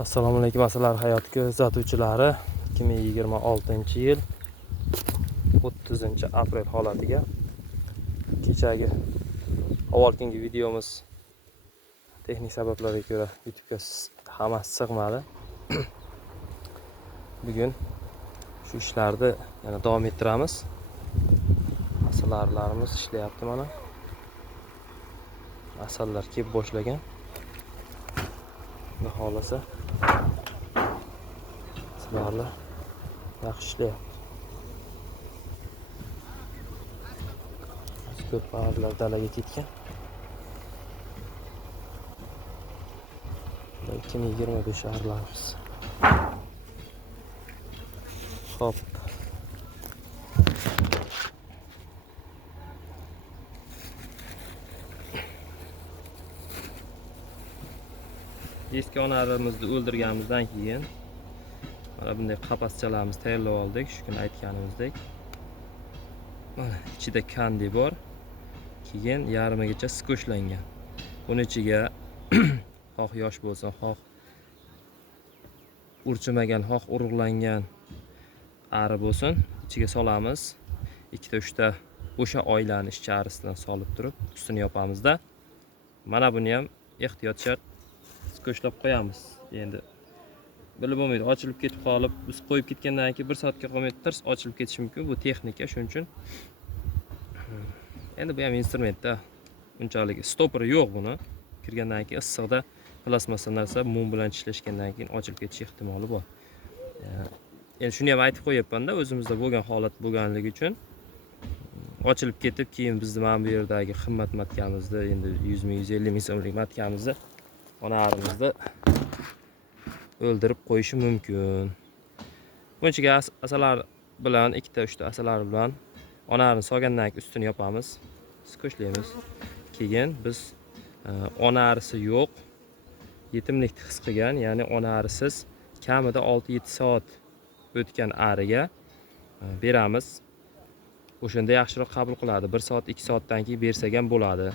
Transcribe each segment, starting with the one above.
Assalomu alaykum aslar hayot kuzatuvchilari. 2026-yil 30-aprel holatiga kechagi avvalgi videomiz texnik sabablarga ko'ra YouTube'ga hammasi sig'madi. Bugun shu ishlarni yana davom ettiramiz. Aslarlarimiz ishlayapti mana. Asallar kelib boshlagan. Xudo xolasa sizlarni yaxshi ishlayapti. Ko'p ba'zilar dalaga ketgan. 2025 arlarimiz. Hop. Eski onarimizni o'ldirganimizdan keyin mana bunday qapaschalarimiz tayyorlab oldik. Shu kun aytganimizdek. Mana ichida kandi bor. Keyin yarmigacha skoshlangan. Buning ichiga xoh yosh bo'lsin, xoh urchimagan, xoh urug'langan ari bo'lsin, ichiga solamiz. 2-3 ta o'sha oilaning ichkarisidan solib turib, ustini yopamizda. Mana buni ham ehtiyot shart sko'shlab qo'yamiz. Endi bilib bo'lmaydi, ochilib ketib qolib, biz qo'yib ketgandan keyin 1 soatga qolmay tirs ochilib ketishi mumkin. Bu texnika, shuning uchun. Endi bu ham instrumentda unchalik stoperi yo'q buni. Kirgandan keyin issiqda plastmassa narsa mum bilan ishlashgandan keyin ochilib ketish ehtimoli bor. Endi shuni ham aytib qo'yapman-da, o'zimizda bo'lgan holat bo'lganligi uchun ochilib ketib, keyin bizni mana bu yerdagi qimmat matkamizni, endi 100 ming, 150 ming so'mlik matkamizni onarimizni o'ldirib qo'yishi mumkin. Bunchiga asalar bilan 2-3 ta asalar bilan onarini solgandan keyin ustini yopamiz, skoshlaymiz. Keyin biz onarisi yo'q, yetimlikni his qilgan, ya'ni onarisiz kamida 6-7 soat o'tgan ariga beramiz. O'shanda yaxshiroq qabul qiladi. 1 soat, 2 soatdan keyin bersak ham bo'ladi.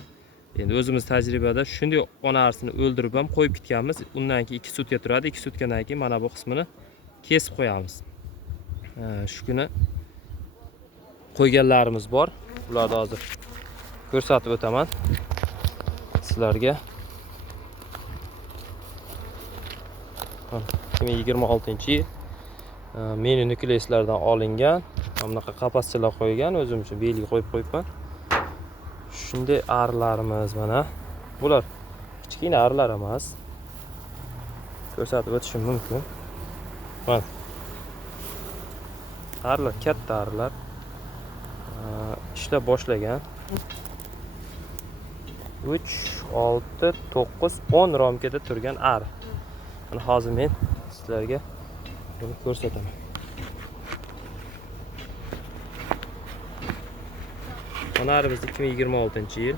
Endi o'zimiz tajribada shunday onarisini o'ldirib ham qo'yib ketganmiz. Undan keyin 2 sutka turadi. 2 sutkadan keyin mana bu qismini kesib qo'yamiz. Shu kuni qo'yganlarimiz bor. Ularni hozir ko'rsatib o'taman sizlarga. 2026-yil meni nukleuslardan olingan. Bunaqa qapaschalar qo'ygan, o'zim uchun belgi qo'yib qo'yibman. Shunday arilarimiz mana. Bular kichkina arilar emas. Ko'rsatib o'tishim mumkin. Mana. Arilar katta arilar. Ishlab boshlagan. 3, 6, 9, 10 romkada turgan ari. Mana hozir men sizlarga buni ko'rsataman. Onarimiz 2026-yil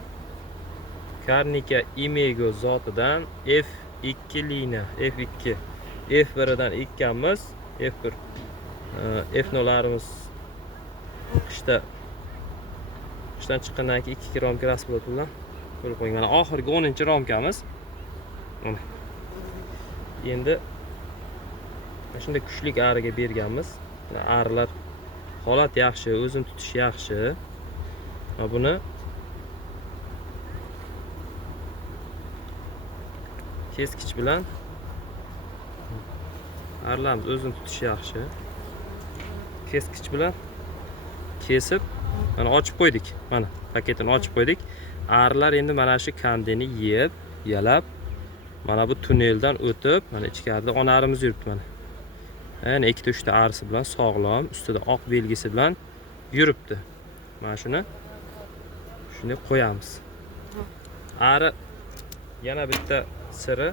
Karnika Imego zotidan F2 lina, F2, F1dan ekkanmiz, F1, F0larimiz qishdan chiqqandan keyin 2 romka rasplot bilan qo'yib qo'ygan. Mana oxirgi 10-romkamiz. Mana. Endi shunday kuchli ariga berganmiz. Arilar holat yaxshi, o'zini tutish yaxshi. Buni keskich bilan arilarimiz o'zini tutishi yaxshi. Keskich bilan kesib, mana ochib qo'ydik. Mana paketini ochib qo'ydik. Arilar endi mana shu kandini yeb, yalab, mana bu tunneldan o'tib, mana ichkarida onarimiz yuribdi mana. Yana 2-3 ta arisi bilan sog'lom, ustida oq belgisi bilan yuribdi. Mana shuni shunday qo'yamiz. Ari yana bitta siri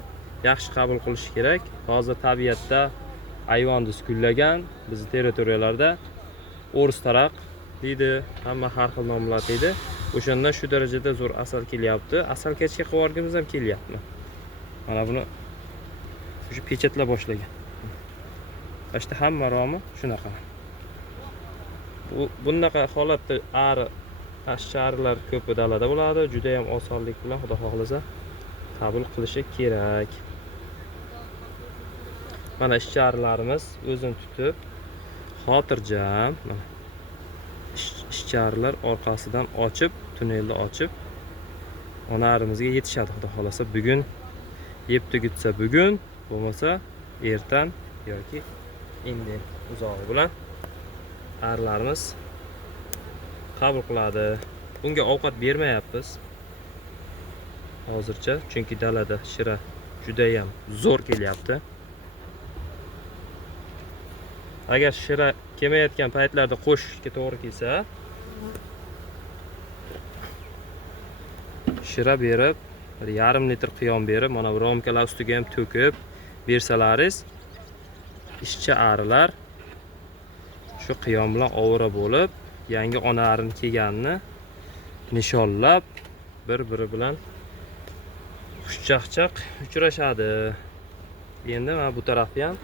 yaxshi qabul qilish kerak. Hozir tabiatda ayvonimiz gullagan, bizning territoriyalarda o'ris taraq deydi, hamma har xil nomlar deydi. O'shandan shu darajada zo'r asal kelyapti. Asal kechga qilib yuborganimiz ham kelyapti. Mana buni shu pechatlab boshlagan. Ashta hamma romi shunaqa. Bunaqa holatda ari asharilar ko'p dalada bo'ladi. Juda ham osonlik bilan Xudo xohlasa qabul qilishi kerak. Mana ishcharilarimiz o'zini tutib, xotirjam mana ishcharilar orqasidan ochib, tunnelni ochib, onarimizga yetishadi xudo xolasa. Bugun yeb tugitsa bugun, bo'lmasa ertan yoki endi uzog'i bilan arilarimiz qabul qiladi. Bunga ovqat bermayapmiz hozircha, chunki dalada shira juda ham zo'r kelyapti. Agar shira kelmayotgan paytlarda qo'shishga to'g'ri kelsa, shira berib, 1,5 litr qiyom berib, mana bu romkalar ustiga ham to'kib bersalaringiz, ishchi arilar shu qiyom bilan ovora bo'lib, yangi ona arini kelganini nishonlab, bir-biri bilan xushchaqchaq uchrashadi. Endi mana bu tarafda ham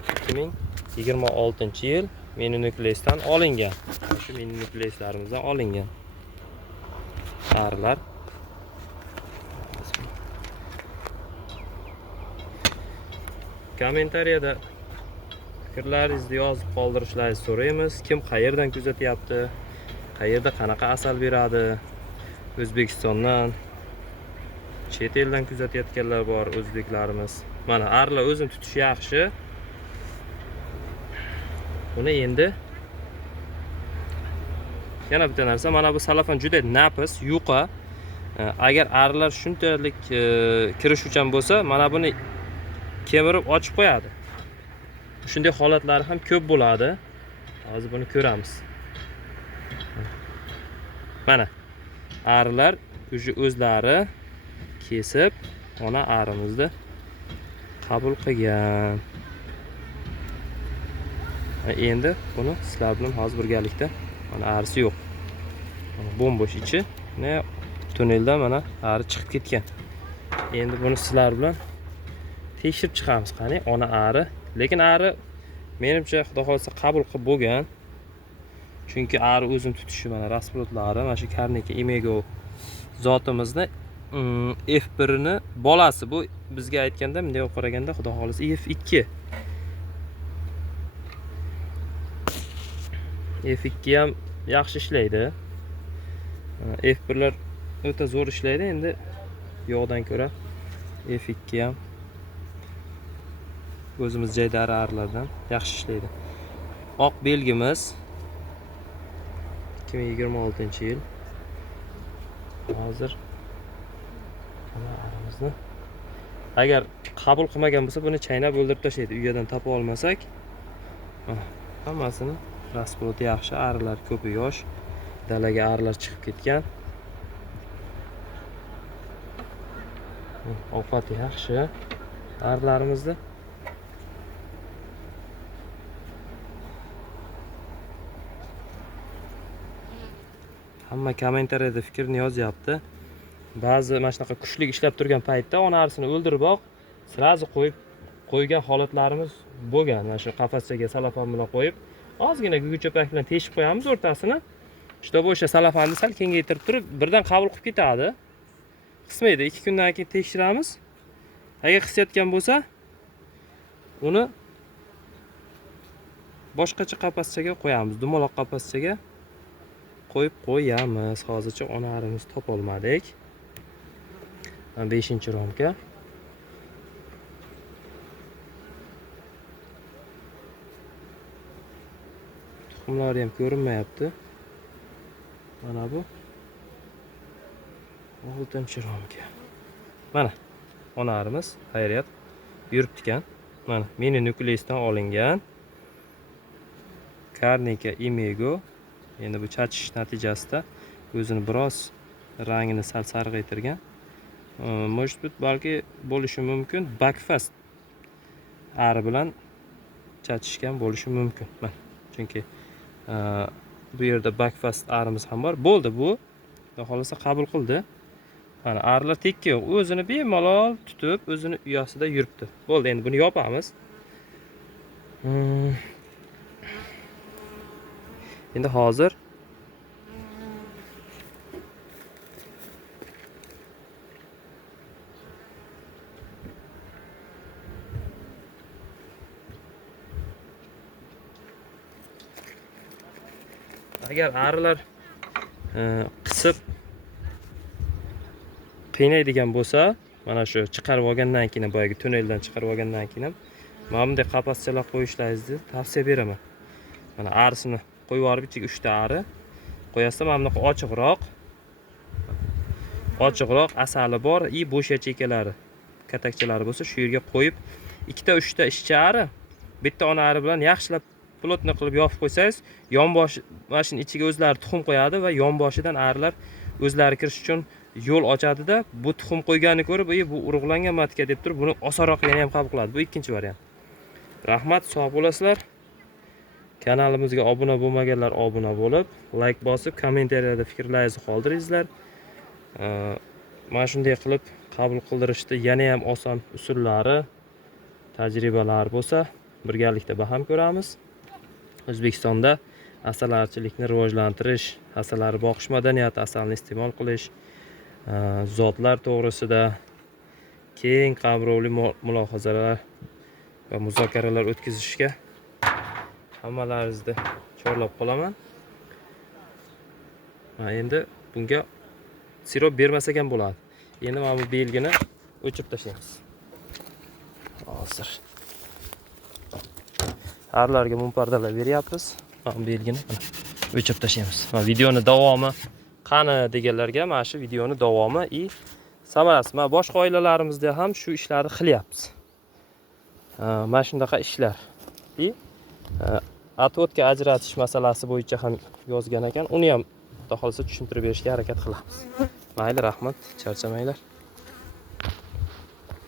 2026-yil mini nukleusdan olingan. Shu mini nukleuslarimizdan olingan arilar. Kommentariyada fikrlaringizni yozib qoldirishlaringizni so'raymiz. Kim qayerdan kuzatyapti? Qayerda qanaqa asal beradi? O'zbekistondan, chet eldan kuzatayotganlar bor, o'zbeklarimiz. Mana arilar o'zini tutishi yaxshi. Buni endi yana bitta narsa, mana bu salafon juda nafis, yuqa. Agar arilar shunchalik kirishuvchan bo'lsa, mana buni kemirib ochib qo'yadi. Shunday holatlari ham ko'p bo'ladi. Hozir buni ko'ramiz. Mana arilar o'zlari kesib, ona arimizni qabul qilgan. Endi buni sizlar bilan hozir birgalikda, mana arisi yo'q. Mana bo'mbo'sh ichi, ne tunneldan mana ari chiqib ketgan. Endi buni sizlar bilan tekshirib chiqamiz qani ona ari. Lekin ari menimcha xudo xolsa qabul qilib bo'lgan. Chunki ari o'zini tutishi mana raspulotlari, mana shu Carnegie Imego zotimizni F1 ni bolasi. Bu bizga aytganda, bunday olib qaraganda xudo xolsa F2. F2 ham yaxshi ishlaydi. F1lar o'ta zo'r ishlaydi, endi yo'qdan ko'ra F2 ham o'zimiz jaydari arilardan yaxshi ishlaydi. Oq belgimiz 2026-yil. Hozir ana arimizni agar qabul qilmagan bo'lsa, buni chaynab o'ldirib tashlaydi. Uyadan topib olmasak, hammasini rasploti yaxshi, arilar ko'pi yosh, dalaga arilar chiqib ketgan. Ovqati yaxshi arilarimizni. Hamma kommentariyada fikrini yozyapti. Ba'zi mana shunaqa kuchli ishlab turgan paytda ona arisini o'ldirib sirazi qo'ygan holatlarimiz bo'lgan. Mana shu qafaschaga salafon bilan qo'yib, ozgina guguchopak bilan teshib qo'yamiz o'rtasini. Shtob o'sha salafonni sal kengaytirib turib, birdan qabul qilib ketadi. Qismaydi. 2 kundan keyin tekshiramiz. Agar qisayotgan bo'lsa, uni boshqacha qafaschaga qo'yamiz. Dumaloq qafaschaga qo'yib qo'yamiz. Hozircha ona arimizni topolmadik. 5-romka. Tuxumlari ham ko'rinmayapti. Mana bu 6-romka. Mana ona arimiz xayriyat yuribdi ekan. Mana mini nukleusdan olingan Carnegie Imego. Endi bu chachish natijasida o'zini biroz rangini sal sarg'aytirgan. Может быть, balki bo'lishi mumkin. Backfast ari bilan chachishgan bo'lishi mumkin. Mana, chunki bu yerda backfast arimiz ham bor. Bo'ldi bu. Xudo xolasa qabul qildi. Mana arilar tekka yo'q. O'zini bemalol tutib, o'zini uyasida yuribdi. Bo'ldi, endi buni yopamiz. Endi hozir agar arilar qisib qiynaydigan bo'lsa, mana shu chiqarib olgandan keyin, boyagi tunneldan chiqarib olgandan keyin mana bunday qafaschalar qo'yishlaringizni tavsiya beraman. Mana arisini qo'yib yuborib, ichiga 3 ta ari qo'yasizlar. Mana bunaqa ochiqroq asali bor, bo'sh yachekalari, katakchalari bo'lsa, shu yerga qo'yib 2 ta 3 ta ishchi ari, bitta ona ari bilan yaxshilab plotni qilib yopib qo'ysangiz, yonboshi mashina ichiga o'zlari tuxum qo'yadi va yonboshidan arilar o'zlari kirish uchun yo'l ochadi-da, bu tuxum qo'yganini ko'rib, bu urug'langan matka deb turib, buni osonroqligini ham qabul qiladi. Bu ikkinchi variant. Rahmat, sog' bo'lasizlar. Kanalimizga obuna bo'lmaganlar obuna bo'lib, like bosib, kommentariyada fikrlaringizni qoldiringizlar. Mana shunday qilib qabul qildirishda yana ham oson usullari, tajribalar bo'lsa, birgalikda baham ko'ramiz. O'zbekistonda asalarichilikni rivojlantirish, asalari boqish madaniyati, asalni iste'mol qilish, zotlar to'g'risida keng qamrovli mulohazalar va muzokaralar o'tkazishga hammalaringizni chorlab qolaman. Endi bunga sirop bermasak ham bo'ladi. Endi mana bu belgini o'chirib tashlaymiz. Hozir arilarga mumpardalar beryapmiz. Mana bu belgini o'chirib tashlaymiz. Mana videoni davomi qani deganlarga mana shu videoni davomi samarasi. Mana boshqa oilalarimizda ham shu ishlarni qilyapmiz. Mana shunaqa ishlar. Atvodga ajratish masalasi bo'yicha ham yozgan ekan. Uni ham xudo xolisa tushuntirib berishga harakat qilamiz. Mayli, rahmat, charchamanglar.